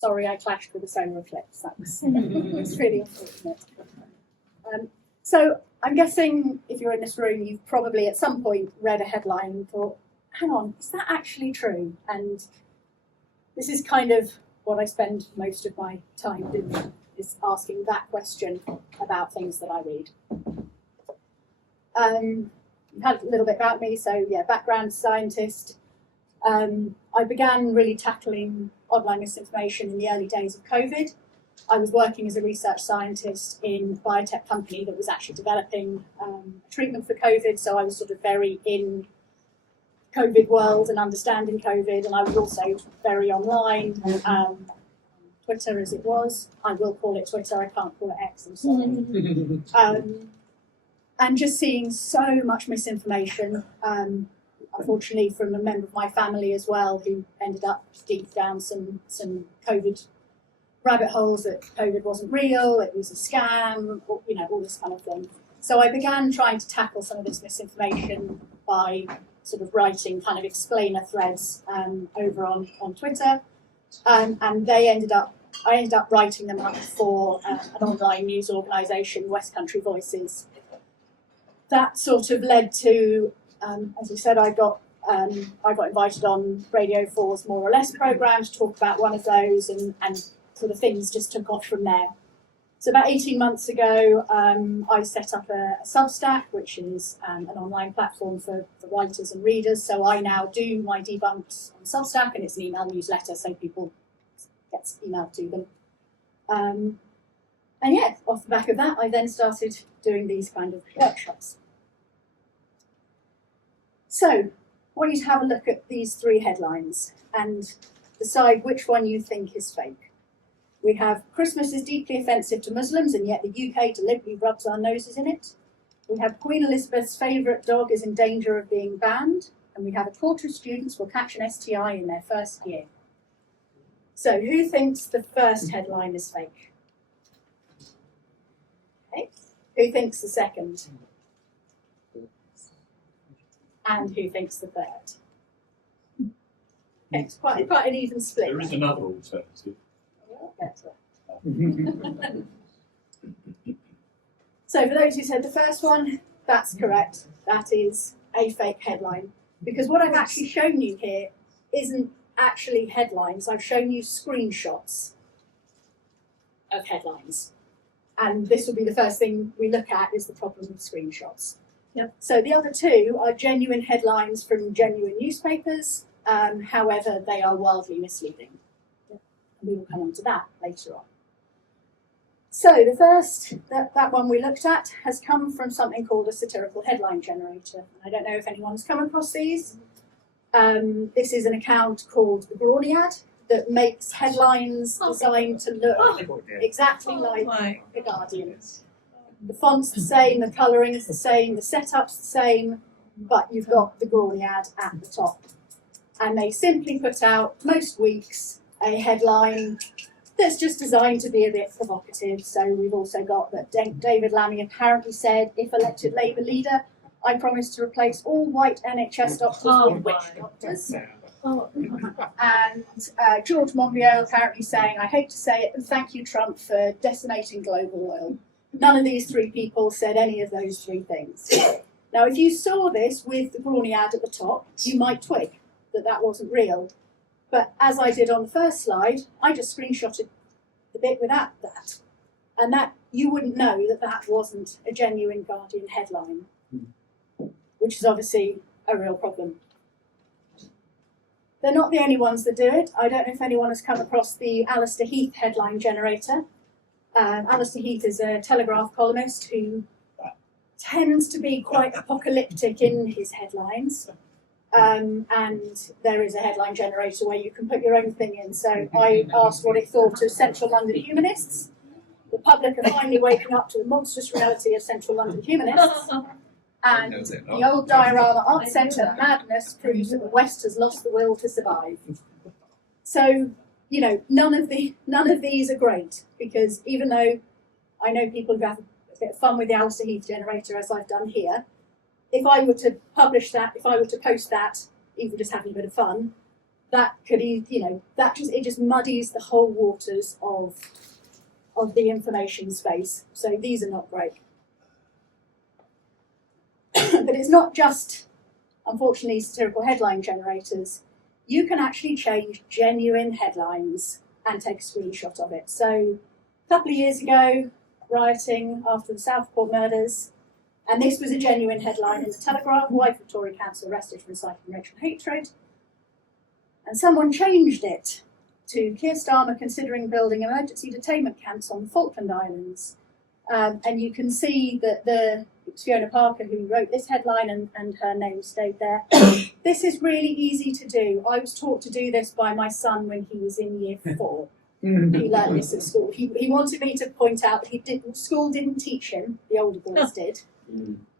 Sorry, I clashed with a solar eclipse. That's really unfortunate. So I'm guessing if you're in this room, you've probably at some point read a headline and thought, hang on, is that actually true? And this is kind of what I spend most of my time doing, is asking that question about things that I read. You've had a little bit about me, so yeah, background scientist. I began really tackling online misinformation in the early days of COVID. I was working as a research scientist in a biotech company that was actually developing treatment for COVID, so I was sort of very in COVID world and understanding COVID, and I was also very online, Twitter as it was. I will call it Twitter, I can't call it X, I'm sorry. And just seeing so much misinformation, unfortunately from a member of my family as well, who ended up deep down some COVID rabbit holes, that COVID wasn't real, it was a scam, you know, all this kind of thing. So I began trying to tackle some of this misinformation by sort of writing kind of explainer threads over on Twitter, and I ended up writing them up for an online news organisation, West Country Voices. That sort of led to, as you said, I got invited on Radio 4's More or Less programme to talk about one of those, and sort of things just took off from there. So about 18 months ago, I set up a Substack, which is an online platform for writers and readers. So I now do my debunks on Substack, and it's an email newsletter, so people gets emailed to them. And yeah, off the back of that, I then started doing these kind of workshops. So I want you to have a look at these three headlines and decide which one you think is fake. We have Christmas is deeply offensive to Muslims, and yet the UK deliberately rubs our noses in it. We have Queen Elizabeth's favourite dog is in danger of being banned, and we have a quarter of students will catch an STI in their first year. So who thinks the first headline is fake? Okay. Who thinks the second? And who thinks the third? Okay, it's quite an even split. There is another alternative. So for those who said the first one, that's correct. That is a fake headline. Because what I've actually shown you here isn't actually headlines. I've shown you screenshots of headlines. And this will be the first thing we look at, is the problem with screenshots. Yep. So the other two are genuine headlines from genuine newspapers. However, they are wildly misleading. We will come on to that later on. So the first, that one we looked at, has come from something called a satirical headline generator. I don't know if anyone's come across these. This is an account called the Broniad that makes headlines designed to look exactly like The Guardian. The font's the same, the colouring is the same, the setup's the same, but you've got the Broniad at the top. And they simply put out, most weeks, a headline that's just designed to be a bit provocative. So we've also got that David Lammy apparently said, if elected Labour leader, I promise to replace all white NHS doctors with witch doctors. And George Monbiot apparently saying, I hate to say it, but thank you, Trump, for decimating global oil. None of these three people said any of those three things. Now, if you saw this with the Broniad at the top, you might twig that that wasn't real. But as I did on the first slide, I just screenshotted the bit without that. And that you wouldn't know that that wasn't a genuine Guardian headline, which is obviously a real problem. They're not the only ones that do it. I don't know if anyone has come across the Alistair Heath headline generator. Alistair Heath is a Telegraph columnist who tends to be quite apocalyptic in his headlines. And there is a headline generator where you can put your own thing in. So I asked what it thought of Central London humanists. The public are finally waking up to the monstrous reality of Central London humanists. And the old diorama art centre madness proves that the West has lost the will to survive. So, you know, none of these are great, because even though I know people who have a bit of fun with the Alistair Heath generator, as I've done here, if I were to publish that, if I were to post that, even just having a bit of fun, that could, it just muddies the whole waters of the information space. So these are not great. But it's not just, unfortunately, satirical headline generators. You can actually change genuine headlines and take a screenshot of it. So a couple of years ago, rioting after the Southport murders, and this was a genuine headline in the Telegraph: wife of Tory council arrested for inciting racial hatred. And someone changed it to Keir Starmer considering building emergency detainment camps on the Falkland Islands. And you can see that it was Fiona Parker who wrote this headline, and her name stayed there. This is really easy to do. I was taught to do this by my son when he was in year 4. He learned this at school. He wanted me to point out that school didn't teach him, the older boys did.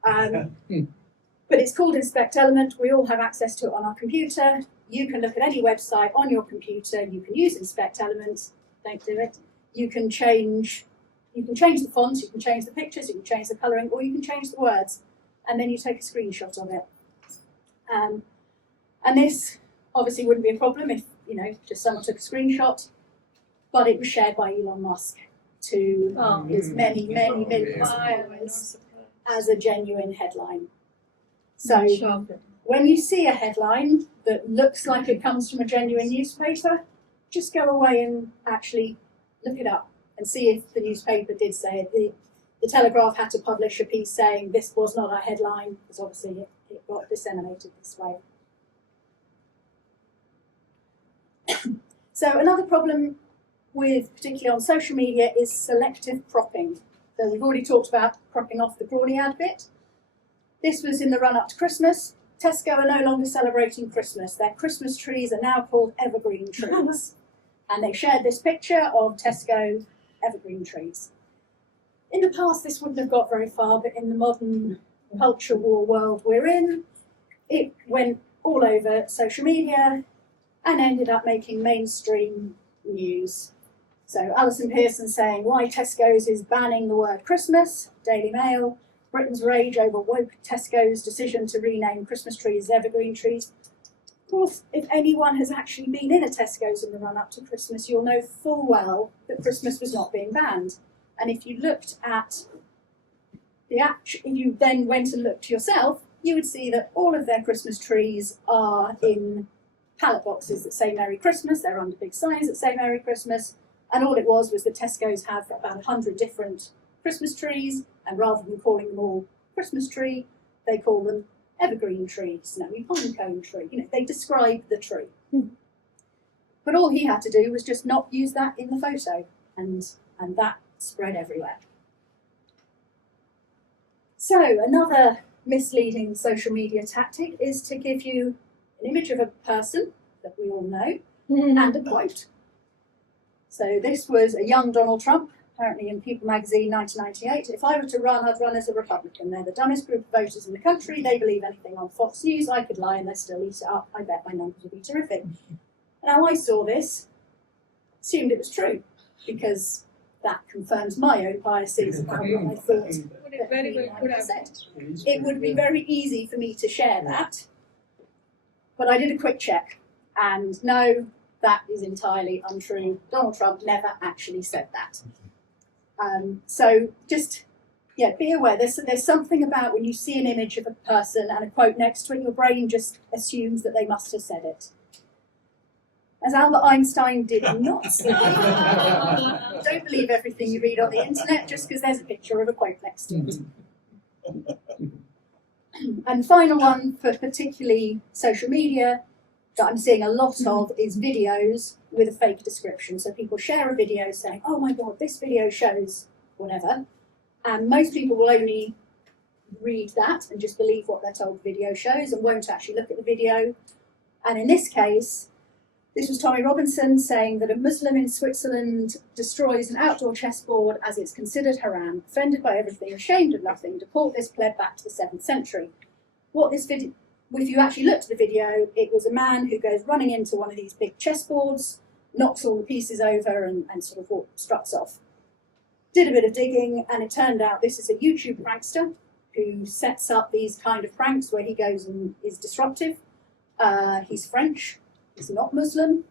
But it's called Inspect Element. We all have access to it on our computer. You can look at any website on your computer. You can use Inspect Element. Don't do it. You can change the fonts, you can change the pictures, you can change the colouring, or you can change the words, and then you take a screenshot of it. And this obviously wouldn't be a problem if, just someone took a screenshot, but it was shared by Elon Musk to his many millions of followers as a genuine headline. So when you see a headline that looks like it comes from a genuine newspaper, just go away and actually look it up and see if the newspaper did say it. The Telegraph had to publish a piece saying this was not our headline, because obviously it got disseminated this way. So another problem particularly on social media, is selective cropping. So we've already talked about cropping off the Crawley ad bit. This was in the run-up to Christmas. Tesco are no longer celebrating Christmas. Their Christmas trees are now called evergreen trees. And they shared this picture of Tesco evergreen trees. In the past, this wouldn't have got very far, but in the modern culture war world we're in, it went all over social media and ended up making mainstream news. So Alison Pearson saying why Tesco's is banning the word Christmas, Daily Mail, Britain's rage over woke Tesco's decision to rename Christmas trees as evergreen trees. Of course, if anyone has actually been in a Tesco's in the run-up to Christmas, you'll know full well that Christmas was not being banned. And if you looked at if you then went and looked yourself, you would see that all of their Christmas trees are in pallet boxes that say Merry Christmas. They're under big signs that say Merry Christmas. And all it was that Tesco's have about 100 different Christmas trees, and rather than calling them all Christmas tree, they call them evergreen tree, snowy pine cone tree. They describe the tree. But all he had to do was just not use that in the photo, and that spread everywhere. So another misleading social media tactic is to give you an image of a person that we all know and a quote. So this was a young Donald Trump, apparently in People magazine 1998. If I were to run, I'd run as a Republican. They're the dumbest group of voters in the country. They believe anything on Fox News. I could lie and they'd still eat it up. I bet my numbers would be terrific. Now I saw this, assumed it was true, because that confirms my own biases about what I thought said. It would be very easy for me to share that, but I did a quick check, and no, that is entirely untrue. Donald Trump never actually said that. So just, be aware. There's something about when you see an image of a person and a quote next to it, your brain just assumes that they must have said it. As Albert Einstein did not say. Don't believe everything you read on the internet just because there's a picture of a quote next to it. And final one for particularly social media that I'm seeing a lot of is videos with a fake description. So people share a video saying, oh my God, this video shows whatever. And most people will only read that and just believe what they're told the video shows and won't actually look at the video. And in this case, this was Tommy Robinson saying that a Muslim in Switzerland destroys an outdoor chessboard as it's considered haram, offended by everything, ashamed of nothing, deport this pleb back to the 7th century. What this video, if you actually looked at the video, it was a man who goes running into one of these big chessboards, knocks all the pieces over and sort of struts off. Did a bit of digging, and it turned out this is a YouTube prankster who sets up these kind of pranks where he goes and is disruptive. He's French. is not Muslim.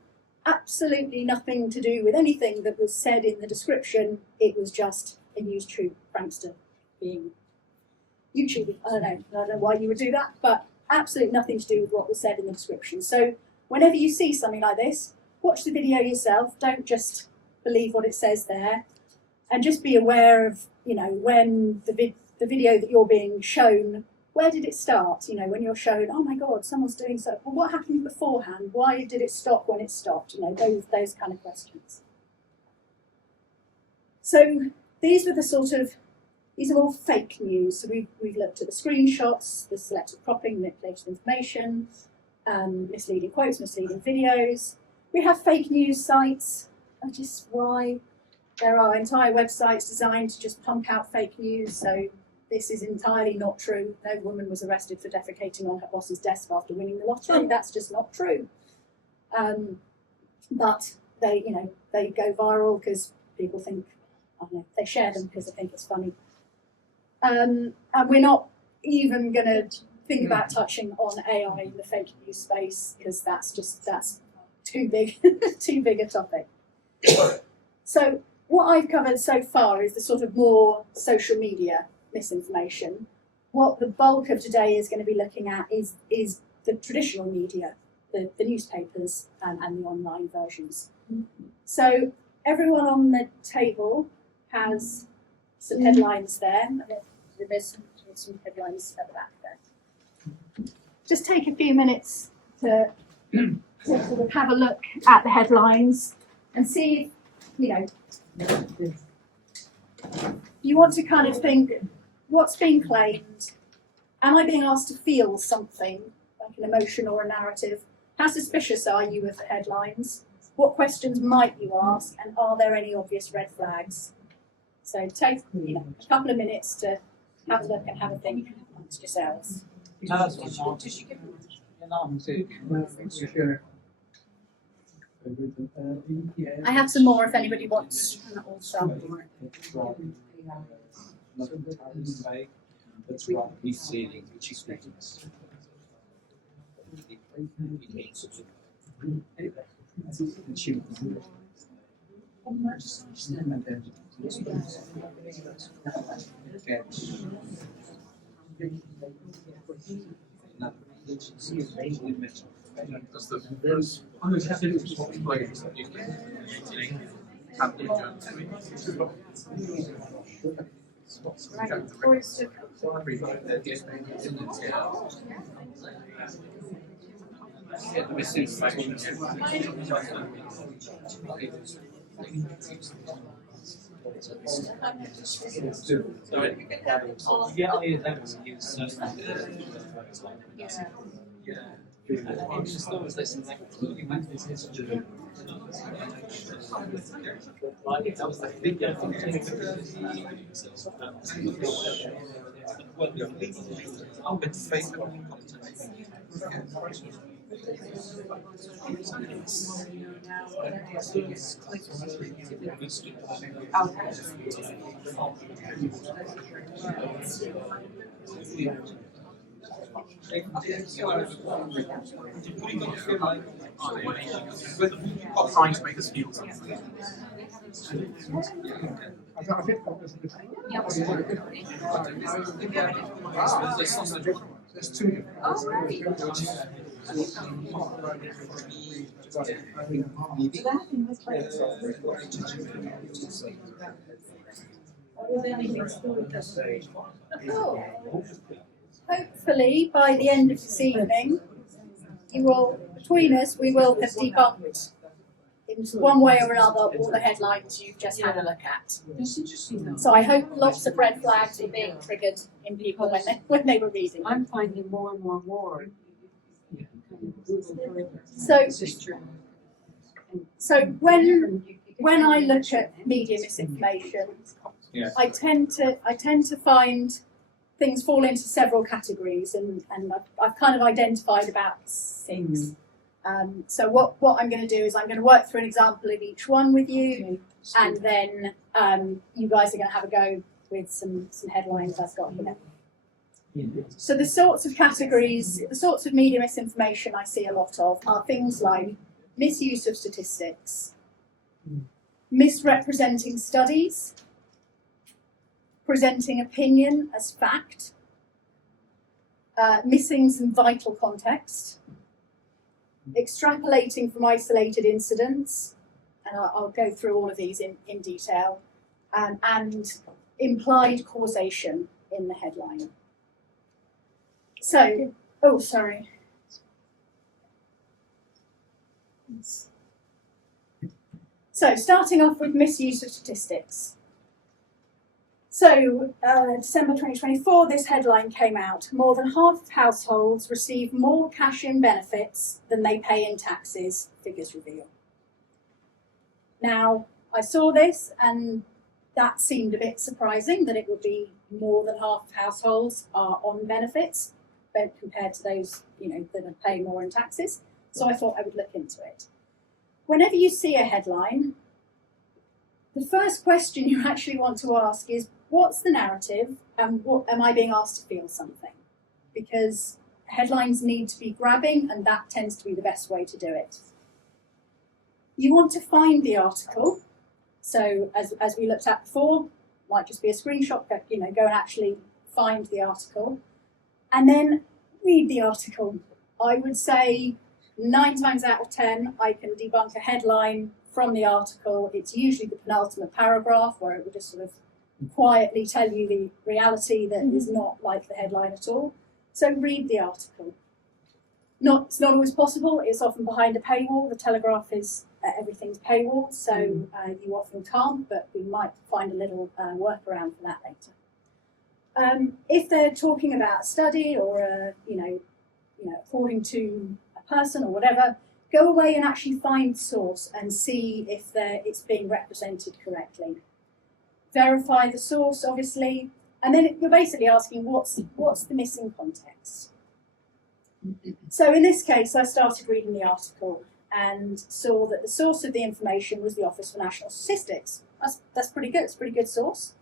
Absolutely nothing to do with anything that was said in the description. It was just a YouTube prankster being YouTube. I don't know why you would do that, but absolutely nothing to do with what was said in the description. So whenever you see something like this, watch the video yourself. Don't just believe what it says there, and just be aware of, when the video that you're being shown, where did it start? When you're shown, oh my God, someone's doing so. Well, what happened beforehand? Why did it stop when it stopped? Those kind of questions. So these are all fake news. So we've looked at the screenshots, the selective cropping, manipulated information, misleading quotes, misleading videos. We have fake news sites, which is why there are entire websites designed to just pump out fake news. So this is entirely not true. No woman was arrested for defecating on her boss's desk after winning the lottery. That's just not true. But they go viral because people think, they share them because they think it's funny. And we're not even going to think about touching on AI in the fake news space, because that's too big a topic. So what I've covered so far is the sort of more social media misinformation. What the bulk of today is going to be looking at is the traditional media, the newspapers and the online versions. So everyone on the table has some headlines there. There's some headlines at the back there. Just take a few minutes to sort of have a look at the headlines and see, you want to kind of think, what's being claimed? Am I being asked to feel something, like an emotion or a narrative? How suspicious are you of the headlines? What questions might you ask? And are there any obvious red flags? So take a couple of minutes to have a look and have a think amongst yourselves. I have some more if anybody wants. Also. Trying to make us feel something. There's two. Hopefully, by the end of this evening, between us, we will have debunked in one way or another all the headlines you've just had a look at. So I hope lots of red flags were being triggered in people when they were reading. I'm finding more and more. So when I look at media misinformation, I tend to find things fall into several categories, and I've kind of identified about 6. So what I'm going to do is I'm going to work through an example of each one with you, and then you guys are going to have a go with some headlines I've got here. So the sorts of categories, the sorts of media misinformation I see a lot of are things like misuse of statistics, misrepresenting studies, presenting opinion as fact, missing some vital context, extrapolating from isolated incidents, and I'll go through all of these in detail, and implied causation in the headline. So, oh, sorry. So, starting off with misuse of statistics. So, December 2024, this headline came out. More than half of households receive more cash-in benefits than they pay in taxes, figures reveal. Now, I saw this and that seemed a bit surprising that it would be more than half of households are on benefits compared to those, that are paying more in taxes. So I thought I would look into it. Whenever you see a headline, the first question you actually want to ask is, what's the narrative and what am I being asked to feel something? Because headlines need to be grabbing and that tends to be the best way to do it. You want to find the article. So as we looked at before, might just be a screenshot, but go and actually find the article and then read the article. I would say 9 times out of 10, I can debunk a headline from the article. It's usually the penultimate paragraph where it will just sort of quietly tell you the reality that is not like the headline at all. So read the article. It's not always possible. It's often behind a paywall. The Telegraph is everything's paywall, so you often can't, but we might find a little workaround for that later. If they're talking about a study or according to a person or whatever, go away and actually find source and see if it's being represented correctly. Verify the source, obviously, and then you're basically asking what's the missing context. So in this case, I started reading the article and saw that the source of the information was the Office for National Statistics. That's pretty good. It's a pretty good source.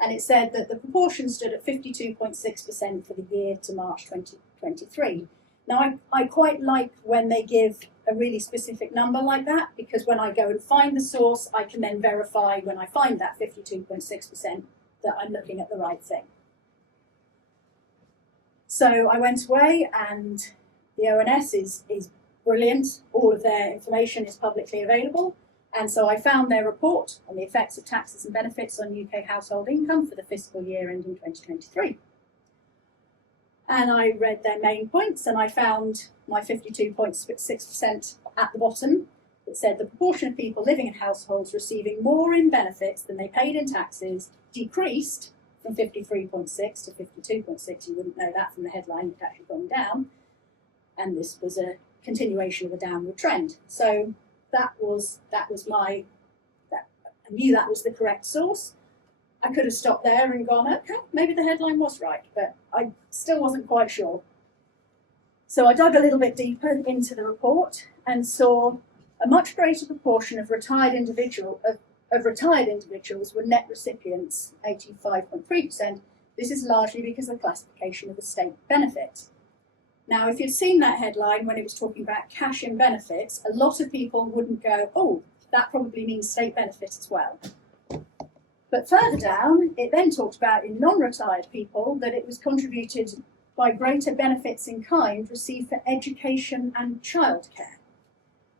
And it said that the proportion stood at 52.6% for the year to March 2023. Now, I quite like when they give a really specific number like that, because when I go and find the source, I can then verify when I find that 52.6% that I'm looking at the right thing. So I went away, and the ONS is brilliant. All of their information is publicly available. And so I found their report on the effects of taxes and benefits on UK household income for the fiscal year ending 2023. And I read their main points, and I found my 52.6% at the bottom that said the proportion of people living in households receiving more in benefits than they paid in taxes decreased from 53.6 to 52.6. You wouldn't know that from the headline, it's actually gone down. And this was a continuation of a downward trend. So that was I knew that was the correct source. I could have stopped there and gone, okay, maybe the headline was right, but I still wasn't quite sure. So I dug a little bit deeper into the report and saw a much greater proportion of retired individuals were net recipients, 85.3%. This is largely because of the classification of the state benefit. Now, if you'd seen that headline when it was talking about cash in benefits, a lot of people wouldn't go, oh, that probably means state benefit as well. But further down, it then talked about in non-retired people that it was contributed by greater benefits in kind received for education and childcare.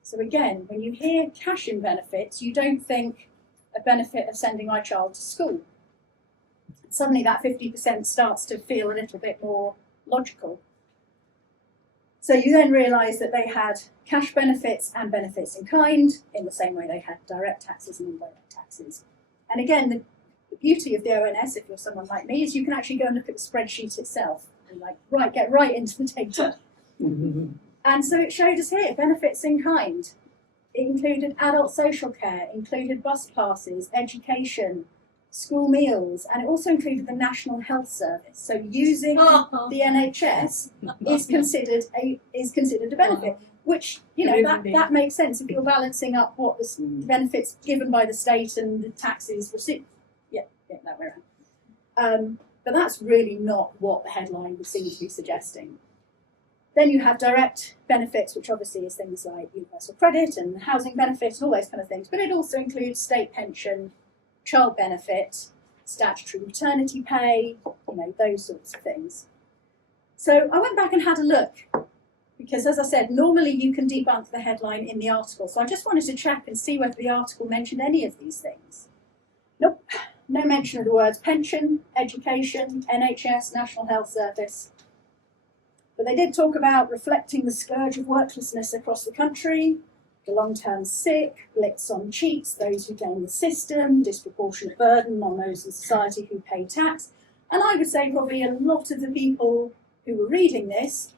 So again, when you hear cash in benefits, you don't think a benefit of sending my child to school. Suddenly that 50% starts to feel a little bit more logical. So you then realise that they had cash benefits and benefits in kind in the same way they had direct taxes and indirect taxes. And again, the beauty of the ONS, if you're someone like me, is you can actually go and look at the spreadsheet itself and get right into the data. And so it showed us here benefits in kind. It included adult social care, included bus passes, education, school meals, and it also included the National Health Service. So using the NHS is considered a benefit, which that makes sense if you're balancing up what the benefits given by the state and the taxes received. Yeah, that way around. But that's really not what the headline would seem to be suggesting. Then you have direct benefits, which obviously is things like universal credit and housing benefits and all those kind of things. But it also includes state pension, child benefit, statutory maternity pay, those sorts of things. So I went back and had a look, because as I said, normally you can debunk the headline in the article. So I just wanted to check and see whether the article mentioned any of these things. Nope, no mention of the words pension, education, NHS, National Health Service. But they did talk about reflecting the scourge of worklessness across the country, the long-term sick, blitz on cheats, those who blame the system, disproportionate burden on those in society who pay tax. And I would say probably a lot of the people who were reading this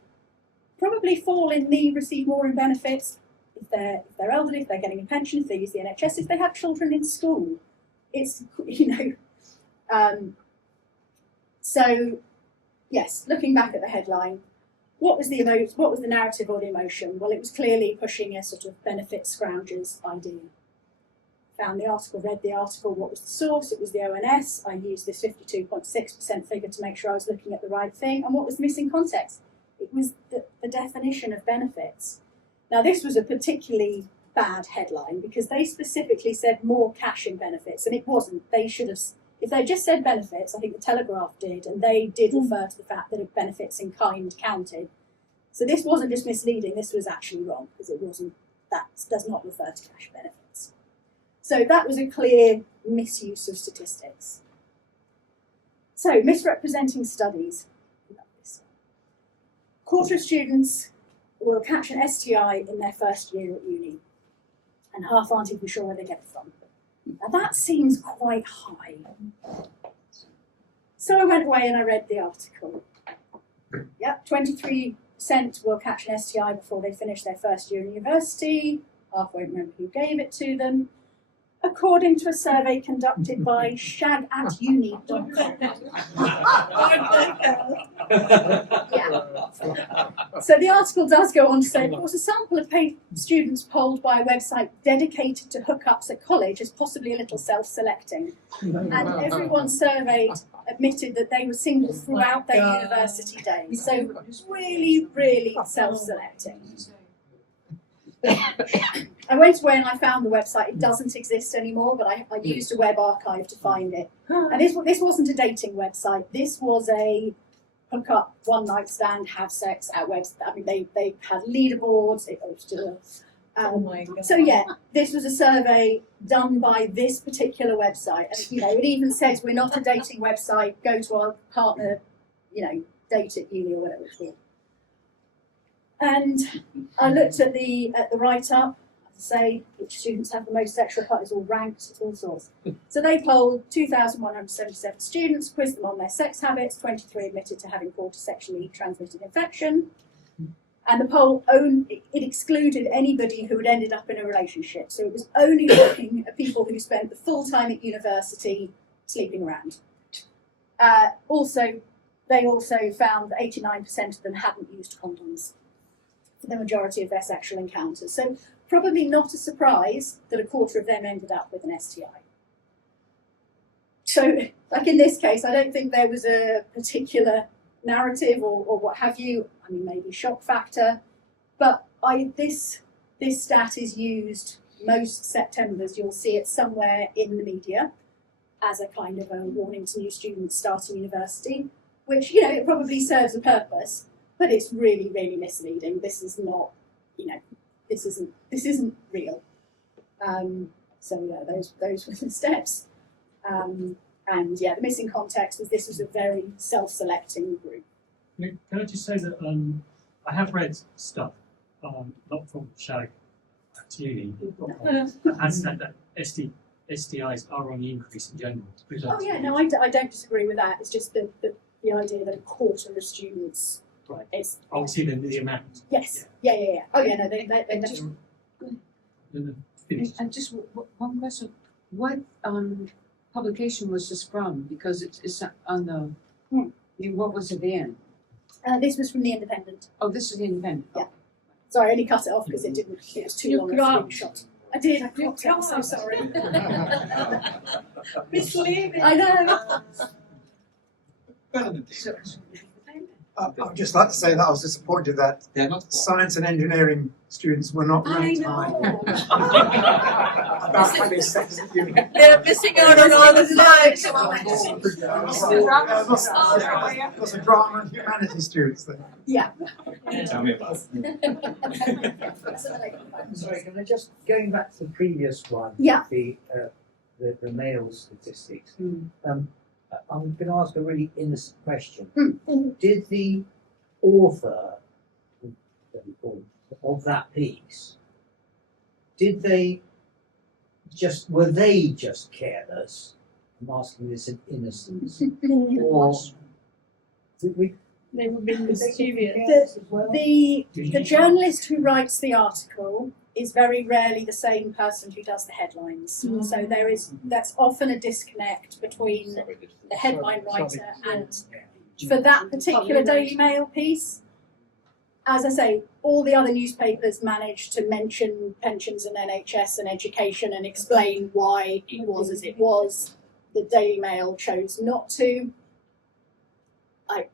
probably fall in the receive more in benefits if they're elderly, if they're getting a pension, if they use the NHS, if they have children in school. It's, so yes, looking back at the headline, what was the narrative or the emotion? Well, it was clearly pushing a sort of benefit scroungers idea. Found the article, read the article, what was the source? It was the ONS. I used this 52.6% figure to make sure I was looking at the right thing. And what was missing context? It was the definition of benefits. Now, this was a particularly bad headline because they specifically said more cash in benefits, and it wasn't. They should have, if they just said benefits, I think the Telegraph did, and they did refer to the fact that benefits in kind counted. So this wasn't just misleading, this was actually wrong, because it wasn't, that does not refer to cash benefits. So that was a clear misuse of statistics. So, misrepresenting studies. Quarter of students will catch an STI in their first year at uni, and half aren't even sure where they get it from. Now that seems quite high. So I went away and I read the article. Yep, 23% will catch an STI before they finish their first year in university. Half won't remember who gave it to them, according to a survey conducted by shagatuni.com. Yeah. So the article does go on to say, of course, a sample of paid students polled by a website dedicated to hookups at college is possibly a little self-selecting. And everyone surveyed admitted that they were single throughout their university days. So really, really self-selecting. I went away and I found the website. It doesn't exist anymore, but I used a web archive to find it. And this wasn't a dating website. This was a hook up, one night stand, have sex at website. I mean, they had leaderboards. It was so yeah, this was a survey done by this particular website, and it even says we're not a dating website. Go to our partner, date at uni or whatever it's called. And I looked at the write-up, say which students have the most sexual partners, all ranked, all sorts. So they polled 2,177 students, quizzed them on their sex habits, 23 admitted to having caught a sexually transmitted infection. And the poll excluded anybody who had ended up in a relationship. So it was only looking at people who spent the full time at university sleeping around. They also found that 89% of them hadn't used condoms for the majority of their sexual encounters. So probably not a surprise that a quarter of them ended up with an STI. So, like in this case, I don't think there was a particular narrative or what have you. I mean, maybe shock factor, but this stat is used most Septembers. You'll see it somewhere in the media as a kind of a warning to new students starting university, which it probably serves a purpose. But it's really, really misleading. This is not, this isn't real. So yeah, those were the steps. And yeah, the missing context was this was a very self-selecting group. Can I just say that I have read stuff, not from Shag at uni, that has said that STIs are on the increase in general. Oh yeah, no, I don't disagree with that. It's just the idea that a quarter of students. Right. It's obviously the amount. Yes. Yeah. Oh yeah, no, they just. And just one question: what publication was this from? Because it's on the. What was it in? This was from the Independent. Oh, this is the Independent. Yeah. Sorry, I only cut it off because it was too long a screenshot. I did. I cropped it. I'm so sorry. Misleading. I know. Better than this. I'd just like to say that I was disappointed that They're not. science and engineering students were not I ranked know. high. About having sex at uni. They're missing out on all the slides. Lots of drama and humanities students there. Yeah. Tell me about Sorry, can I just, going back to the previous one? Yeah. The male statistics. I'm going to ask a really innocent question. Did the author of that piece, were they just careless? I'm asking this in innocence. Or They would be mischievous. The journalist who writes the article is very rarely the same person who does the headlines. So that's often a disconnect between the headline writer and, for that particular Daily Mail piece, as I say, all the other newspapers managed to mention pensions and NHS and education and explain why it was as it was. The Daily Mail chose not to.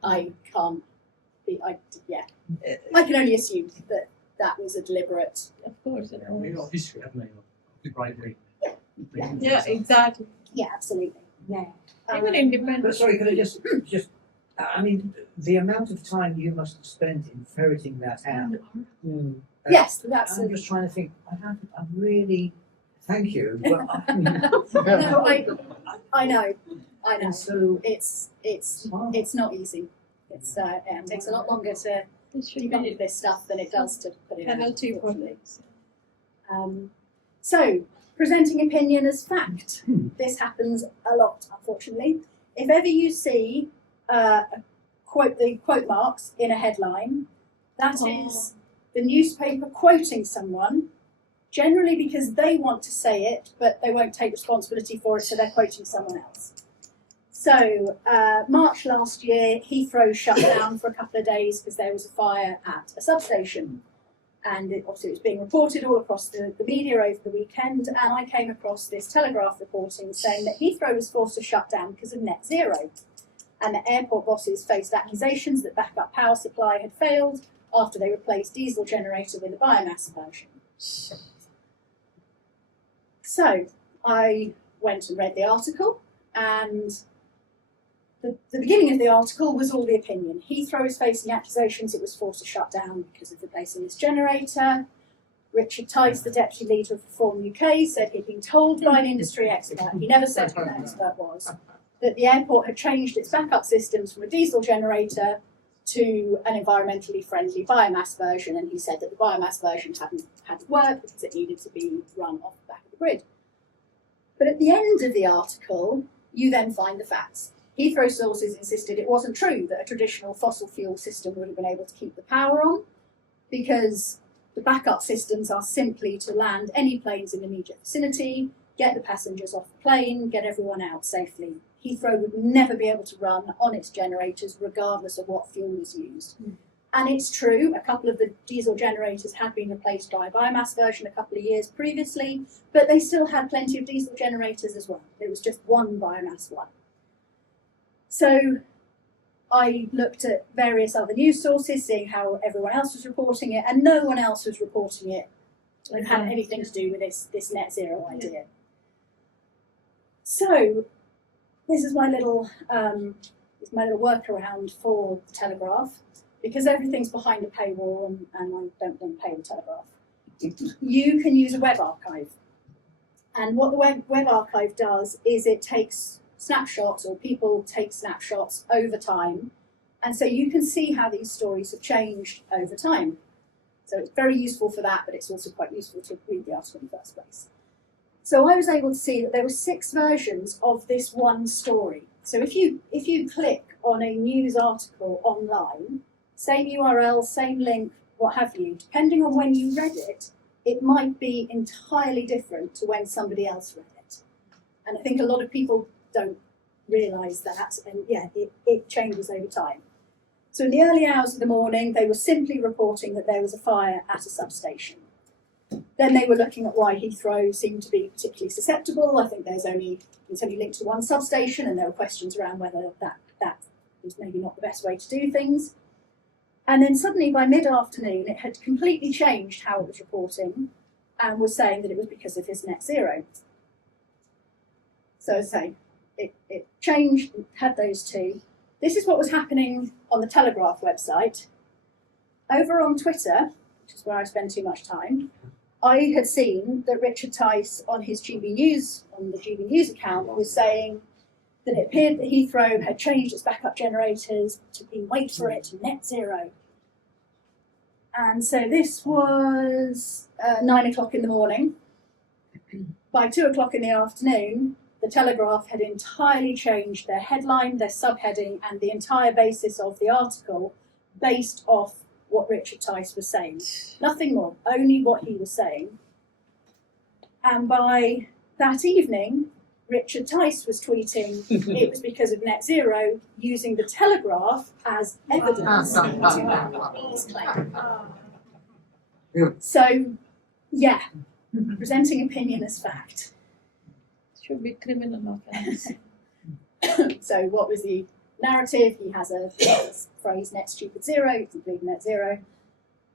I can't be, I can only assume that that was a deliberate. Of course. We've got history, haven't we, of the bribery. Yeah, exactly. Yeah, absolutely. Yeah. Um, Even independent. But sorry, can I just, I mean, the amount of time you must have spent in ferreting that out. yes, that's. I'm just trying to think, I'm really, thank you, but No, I know. and so, It's not easy. It takes a lot longer to It should debunk be this stuff than it does to put it out. penalty for unfortunately. this. So, presenting opinion as fact. This happens a lot, unfortunately. If ever you see the quote marks in a headline, that is the newspaper quoting someone, generally because they want to say it, but they won't take responsibility for it, so they're quoting someone else. So, March last year, Heathrow shut down for a couple of days because there was a fire at a substation. And obviously it was being reported all across the media over the weekend, and I came across this Telegraph reporting saying that Heathrow was forced to shut down because of net zero. And the airport bosses faced accusations that backup power supply had failed after they replaced diesel generator with a biomass version. So I went and read the article, and the beginning of the article was all the opinion. Heathrow is facing accusations it was forced to shut down because of replacing its generator. Richard Tice, the deputy leader of Reform UK, said he'd been told by an industry expert, he never said who that expert was, that the airport had changed its backup systems from a diesel generator to an environmentally friendly biomass version, and he said that the biomass version hadn't worked because it needed to be run off the back of the grid. But at the end of the article, you then find the facts. Heathrow sources insisted it wasn't true that a traditional fossil fuel system would have been able to keep the power on, because the backup systems are simply to land any planes in the immediate vicinity, get the passengers off the plane, get everyone out safely. Heathrow would never be able to run on its generators regardless of what fuel was used. And it's true, a couple of the diesel generators had been replaced by a biomass version a couple of years previously, but they still had plenty of diesel generators as well. There was just one biomass one. So I looked at various other news sources, seeing how everyone else was reporting it, and no one else was reporting it that had anything to do with this net zero idea. So this is my little workaround for the Telegraph, because everything's behind a paywall and I don't pay the Telegraph. You can use a web archive, and what the web archive does is it takes snapshots, or people take snapshots over time, and so you can see how these stories have changed over time. So it's very useful for that, but it's also quite useful to read the article in the first place. So I was able to see that there were 6 versions of this one story. So if you click on a news article online, same URL, same link, what have you, depending on when you read it, it might be entirely different to when somebody else read it. And I think a lot of people don't realise that, and it changes over time. So in the early hours of the morning, they were simply reporting that there was a fire at a substation. Then they were looking at why Heathrow seemed to be particularly susceptible. I think it's only linked to one substation, and there were questions around whether that was maybe not the best way to do things. And then suddenly by mid-afternoon, it had completely changed how it was reporting and was saying that it was because of his net zero. So as I say, it changed, it had those two. This is what was happening on the Telegraph website. Over on Twitter, which is where I spend too much time, I had seen that Richard Tice on his GB News, on the GB News account, was saying that it appeared that Heathrow had changed its backup generators to be, wait for it, net zero. And so this was 9 o'clock in the morning. By 2 o'clock in the afternoon, the Telegraph had entirely changed their headline, their subheading, and the entire basis of the article based off what Richard Tice was saying. Nothing more, only what he was saying. And by that evening, Richard Tice was tweeting it was because of net zero, using the Telegraph as evidence to back his claim. So, yeah, presenting opinion as fact. Should be criminal offence. So what was the narrative? He has a phrase, net stupid zero, you can believe net zero.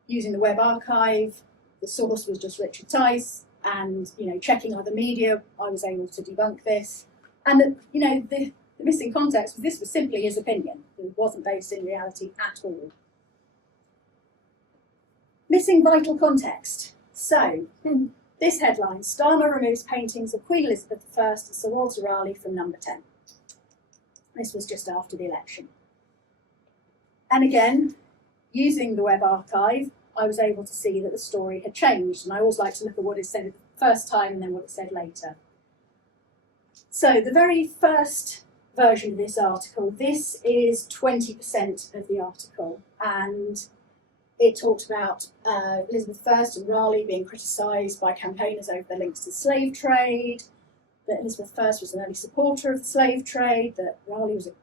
Using the web archive, the source was just Richard Tice, and checking other media, I was able to debunk this. And the missing context was this was simply his opinion. It wasn't based in reality at all. Missing vital context. So, this headline, Starmer removes paintings of Queen Elizabeth I and Sir Walter Raleigh from number 10. This was just after the election. And again, using the web archive, I was able to see that the story had changed. And I always like to look at what it said the first time and then what it said later. So the very first version of this article, this is 20% of the article. And it talked about Elizabeth I and Raleigh being criticised by campaigners over their links to the slave trade, that Elizabeth I was an early supporter of the slave trade, that Raleigh was a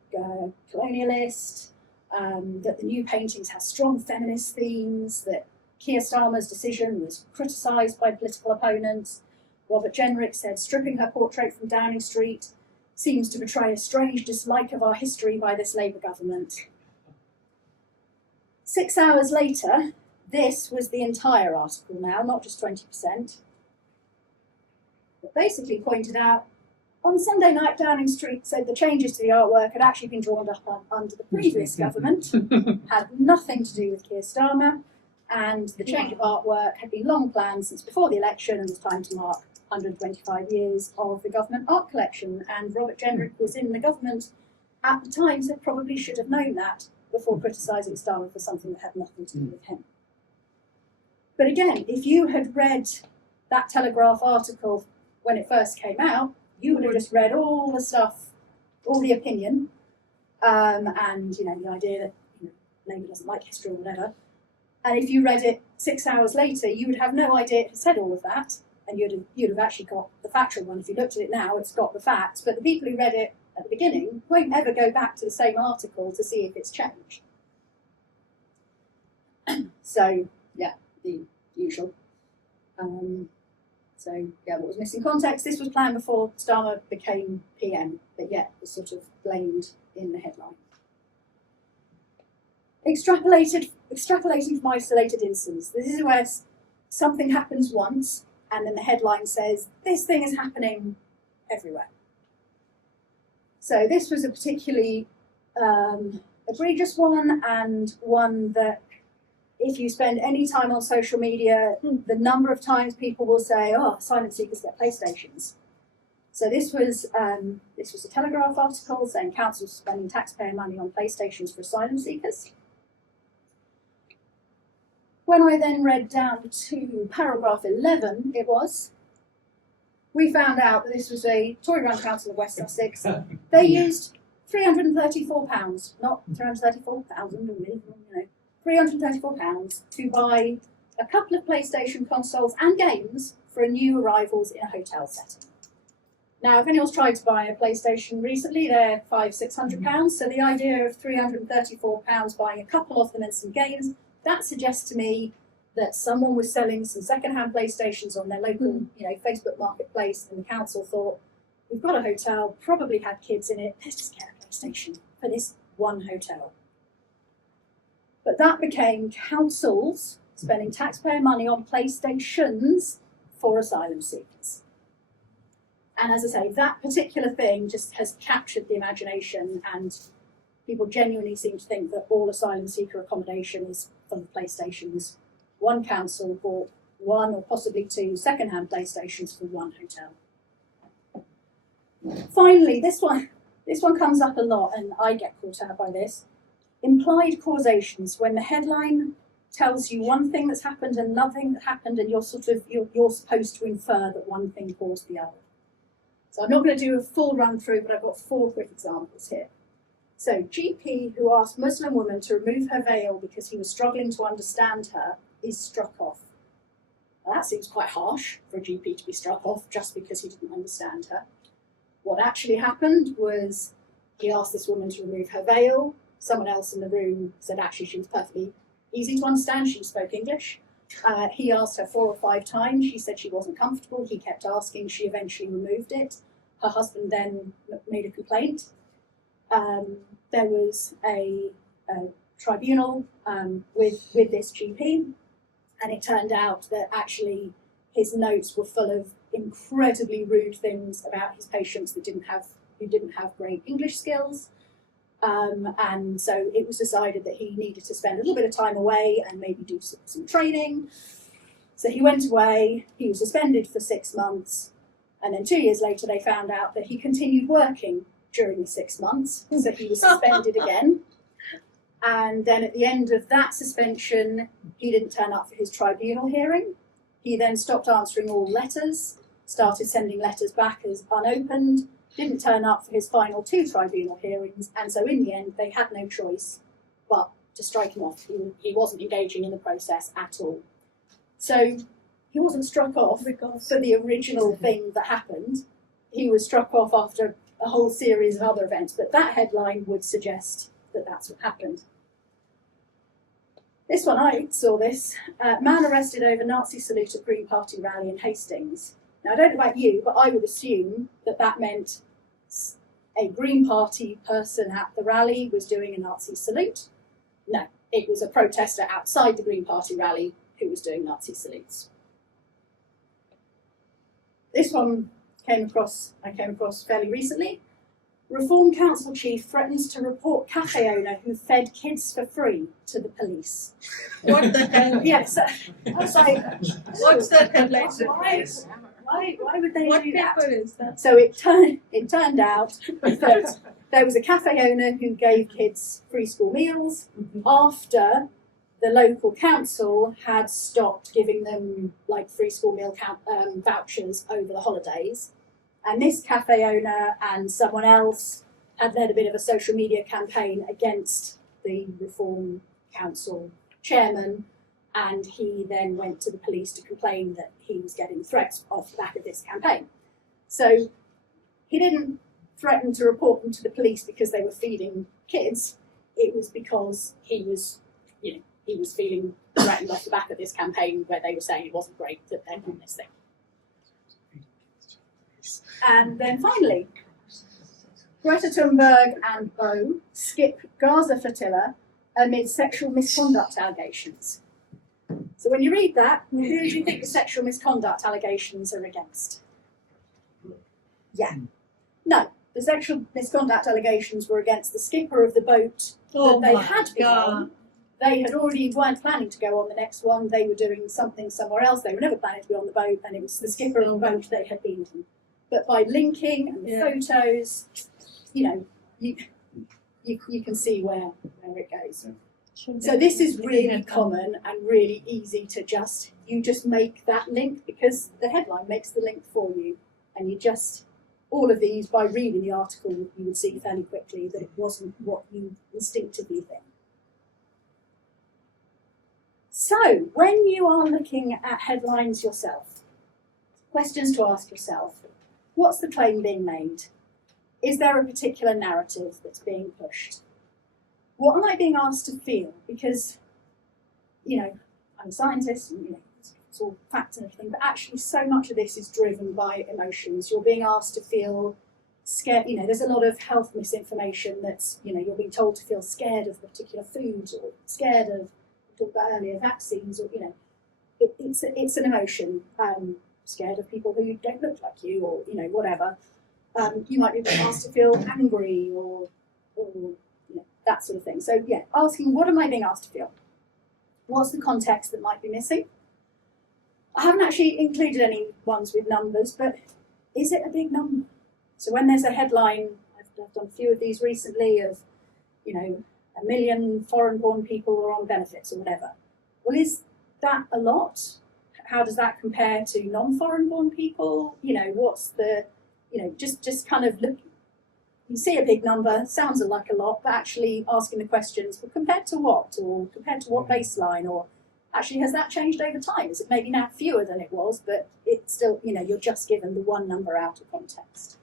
colonialist, that the new paintings have strong feminist themes, that Keir Starmer's decision was criticised by political opponents. Robert Jenrick said stripping her portrait from Downing Street seems to betray a strange dislike of our history by this Labour government. 6 hours later, this was the entire article now, not just 20%. It basically pointed out, on Sunday night, Downing Street said the changes to the artwork had actually been drawn up under the previous government, had nothing to do with Keir Starmer, and the change of artwork had been long planned since before the election and was time to mark 125 years of the government art collection. And Robert Jenrick was in the government at the time, so probably should have known that before criticising Starmer for something that had nothing to do with him. But again, if you had read that Telegraph article when it first came out, you would have just read all the stuff, all the opinion, and the idea that Labour doesn't like history or whatever. And if you read it 6 hours later, you would have no idea it had said all of that, and you'd have actually got the factual one. If you looked at it now, it's got the facts. But the people who read it at the beginning won't ever go back to the same article to see if it's changed. So, yeah, the usual. What was missing context? This was planned before Starmer became PM, but yet was sort of blamed in the headline. Extrapolating from isolated incidents. This is where something happens once, and then the headline says, this thing is happening everywhere. So this was a particularly egregious one, and one that if you spend any time on social media, the number of times people will say, oh, asylum seekers get PlayStations. So this was a Telegraph article saying councils spending taxpayer money on PlayStations for asylum seekers. When I then read down to paragraph 11, we found out that this was a Tory-run council of West Sussex. They used £334, not 334,000 or million, £334 to buy a couple of PlayStation consoles and games for new arrivals in a hotel setting. Now, if anyone's tried to buy a PlayStation recently, they're £500-600. So the idea of £334 buying a couple of them and some games, that suggests to me that someone was selling some second-hand PlayStations on their local, Facebook marketplace, and the council thought, we've got a hotel, probably had kids in it, let's just get a PlayStation for this one hotel. But that became councils spending taxpayer money on PlayStations for asylum seekers. And as I say, that particular thing just has captured the imagination, and people genuinely seem to think that all asylum seeker accommodation is full of PlayStations. One council bought one or possibly two second-hand PlayStations for one hotel. Finally, this one comes up a lot, and I get caught out by this. Implied causations, when the headline tells you one thing that's happened and another thing that happened, and you're supposed to infer that one thing caused the other. So I'm not going to do a full run through, but I've got 4 quick examples here. So GP who asked Muslim woman to remove her veil because he was struggling to understand her is struck off. Well, that seems quite harsh for a GP to be struck off just because he didn't understand her. What actually happened was he asked this woman to remove her veil. Someone else in the room said actually she was perfectly easy to understand, she spoke English. He asked her 4 or 5 times, she said she wasn't comfortable, he kept asking, she eventually removed it. Her husband then made a complaint. There was a tribunal with this GP, and it turned out that actually his notes were full of incredibly rude things about his patients who didn't have great English skills. And so it was decided that he needed to spend a little bit of time away and maybe do some training. So he went away, he was suspended for 6 months, and then 2 years later they found out that he continued working during the 6 months, so he was suspended again. And then at the end of that suspension, he didn't turn up for his tribunal hearing. He then stopped answering all letters, started sending letters back as unopened, didn't turn up for his final 2 tribunal hearings, and so in the end they had no choice but to strike him off. He wasn't engaging in the process at all. So he wasn't struck off for the original thing that happened. He was struck off after a whole series of other events, but that headline would suggest that that's what happened. This one, I saw this. Man arrested over Nazi salute at Green Party rally in Hastings. Now, I don't know about you, but I would assume that that meant a Green Party person at the rally was doing a Nazi salute. No, it was a protester outside the Green Party rally who was doing Nazi salutes. This one I came across fairly recently. Reform Council chief threatens to report cafe owner who fed kids for free to the police. What the hell? Yes, I was like, What's that headline? why would they What do that? paper is that? So it turned out that there was a cafe owner who gave kids free school meals after the local council had stopped giving them like free school meal vouchers over the holidays. And this cafe owner and someone else had led a bit of a social media campaign against the Reform Council chairman, and he then went to the police to complain that he was getting threats off the back of this campaign. So he didn't threaten to report them to the police because they were feeding kids. It was because he was feeling threatened off the back of this campaign where they were saying it wasn't great that they'd done this thing. And then finally, Greta Thunberg and Bo skip Gaza flotilla amid sexual misconduct allegations. So when you read that, who do you think the sexual misconduct allegations are against? Yeah. No, the sexual misconduct allegations were against the skipper of the boat that they had been on. They weren't planning to go on the next one. They were doing something somewhere else. They were never planning to be on the boat, and it was the skipper of the boat they had been on. But by linking and the photos, you can see where it goes. So this is really common and really easy to just make that link because the headline makes the link for you, and all of these, by reading the article, you would see fairly quickly that it wasn't what you instinctively think. So when you are looking at headlines yourself, questions to ask yourself. What's the claim being made? Is there a particular narrative that's being pushed? What am I being asked to feel? Because, I'm a scientist and, it's all facts and everything, but actually so much of this is driven by emotions. You're being asked to feel scared, there's a lot of health misinformation that's, you're being told to feel scared of particular foods or scared of, we talked about earlier, vaccines, or, it's an emotion. Scared of people who don't look like you, or, whatever. You might be asked to feel angry or that sort of thing. So, yeah, asking, what am I being asked to feel? What's the context that might be missing? I haven't actually included any ones with numbers, but is it a big number? So when there's a headline, I've done a few of these recently of, 1 million foreign-born people are on benefits or whatever. Well, is that a lot? How does that compare to non-foreign-born people? What's the, just kind of look. You see a big number, sounds like a lot, but actually asking the questions, well, compared to what? Or compared to what baseline? Or actually, has that changed over time? Is it maybe now fewer than it was, but it's still, you're just given the one number out of context.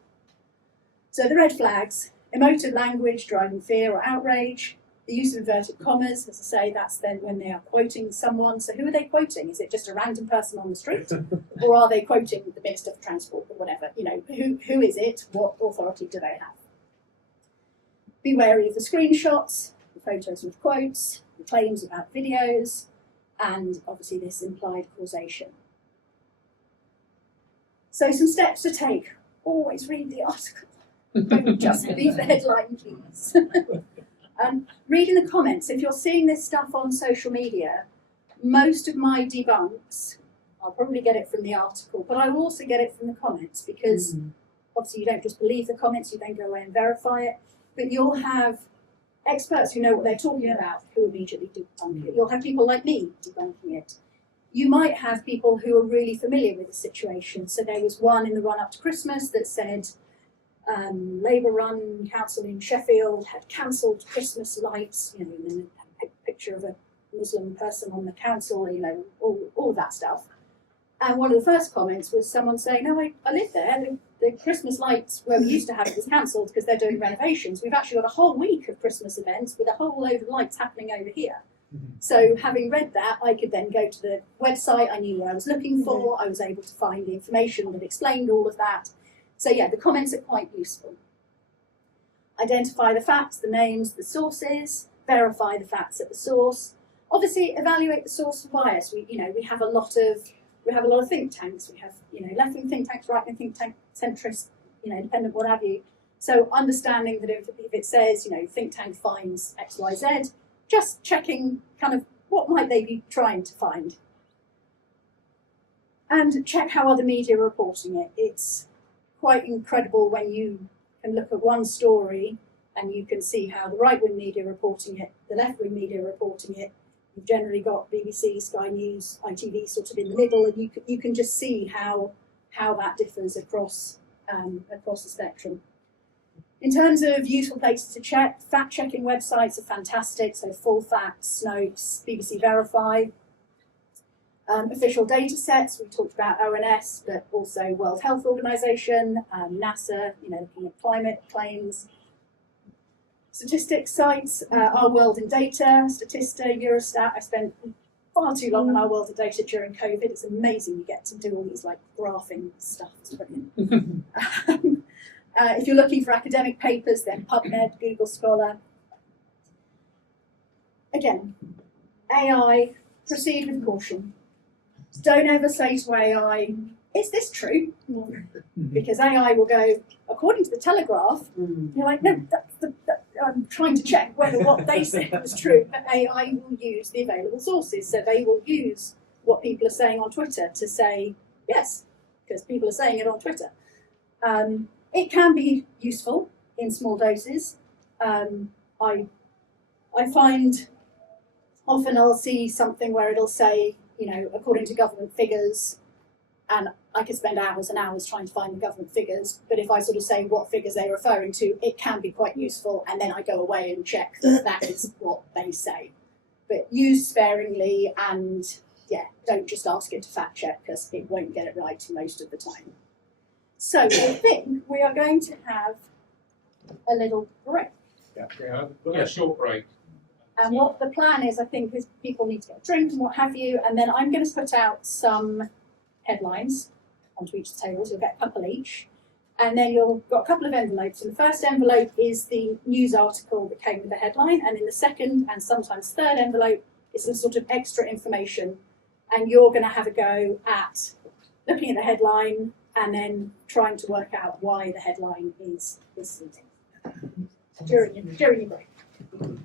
So the red flags, emotive language driving fear or outrage, the use of inverted commas, as I say, that's then when they are quoting someone. So who are they quoting? Is it just a random person on the street? Or are they quoting the Minister for Transport or whatever? Who is it? What authority do they have? Be wary of the screenshots, the photos with quotes, the claims about videos, and obviously this implied causation. So some steps to take. Always read the article. Don't just believe the headline, please. Reading the comments. If you're seeing this stuff on social media, most of my debunks, I'll probably get it from the article, but I will also get it from the comments, because obviously you don't just believe the comments, you then go away and verify it. But you'll have experts who know what they're talking about who immediately debunk it. You'll have people like me debunking it. You might have people who are really familiar with the situation. So there was one in the run-up to Christmas that said Labour-run council in Sheffield had cancelled Christmas lights, and then a picture of a Muslim person on the council, all of that stuff. And one of the first comments was someone saying, no, I live there. The Christmas lights where we used to have it was cancelled because they're doing renovations. We've actually got a whole week of Christmas events with a whole load of lights happening over here. So having read that, I could then go to the website. I knew what I was looking for. I was able to find the information that explained all of that. So yeah, the comments are quite useful. Identify the facts, the names, the sources, verify the facts at the source. Obviously, evaluate the source for bias. We have a lot of think tanks. We have, left-wing think tanks, right-wing think tanks, centrist, independent, what have you. So understanding that if it says, think tank finds X, Y, Z, just checking kind of what might they be trying to find. And check how other media are reporting it. It's quite incredible when you can look at one story and you can see how the right-wing media are reporting it, the left-wing media are reporting it. You've generally got BBC, Sky News, ITV sort of in the middle, and you can just see how that differs across the spectrum. In terms of useful places to check, fact-checking websites are fantastic, so Full Facts, Snopes, BBC Verify. Official data sets, we talked about ONS, but also World Health Organization, NASA, looking at climate claims. Statistics sites, Our World in Data, Statista, Eurostat. I spent far too long on Our World in Data during COVID. It's amazing you get to do all these graphing stuff. It's brilliant. If you're looking for academic papers, then PubMed, Google Scholar. Again, AI, proceed with caution. Don't ever say to AI, is this true? Because AI will go, according to the Telegraph, you're like, no, I'm trying to check whether what they said was true, but AI will use the available sources. So they will use what people are saying on Twitter to say, yes, because people are saying it on Twitter. It can be useful in small doses. I find often I'll see something where it'll say, according to government figures, and I could spend hours and hours trying to find the government figures, but if I sort of say what figures they're referring to, it can be quite useful, and then I go away and check that that is what they say. But use sparingly, and don't just ask it to fact check, because it won't get it right most of the time. So I think we are going to have a little break. Yeah, a short break. And what the plan is, I think, is people need to get a drink and what have you, and then I'm going to put out some headlines onto each of the tables. You'll get a couple each, And then you've got a couple of envelopes. And the first envelope is the news article that came with the headline. And in the second and sometimes third envelope is some sort of extra information. And you're going to have a go at looking at the headline and then trying to work out why the headline is misleading during your break.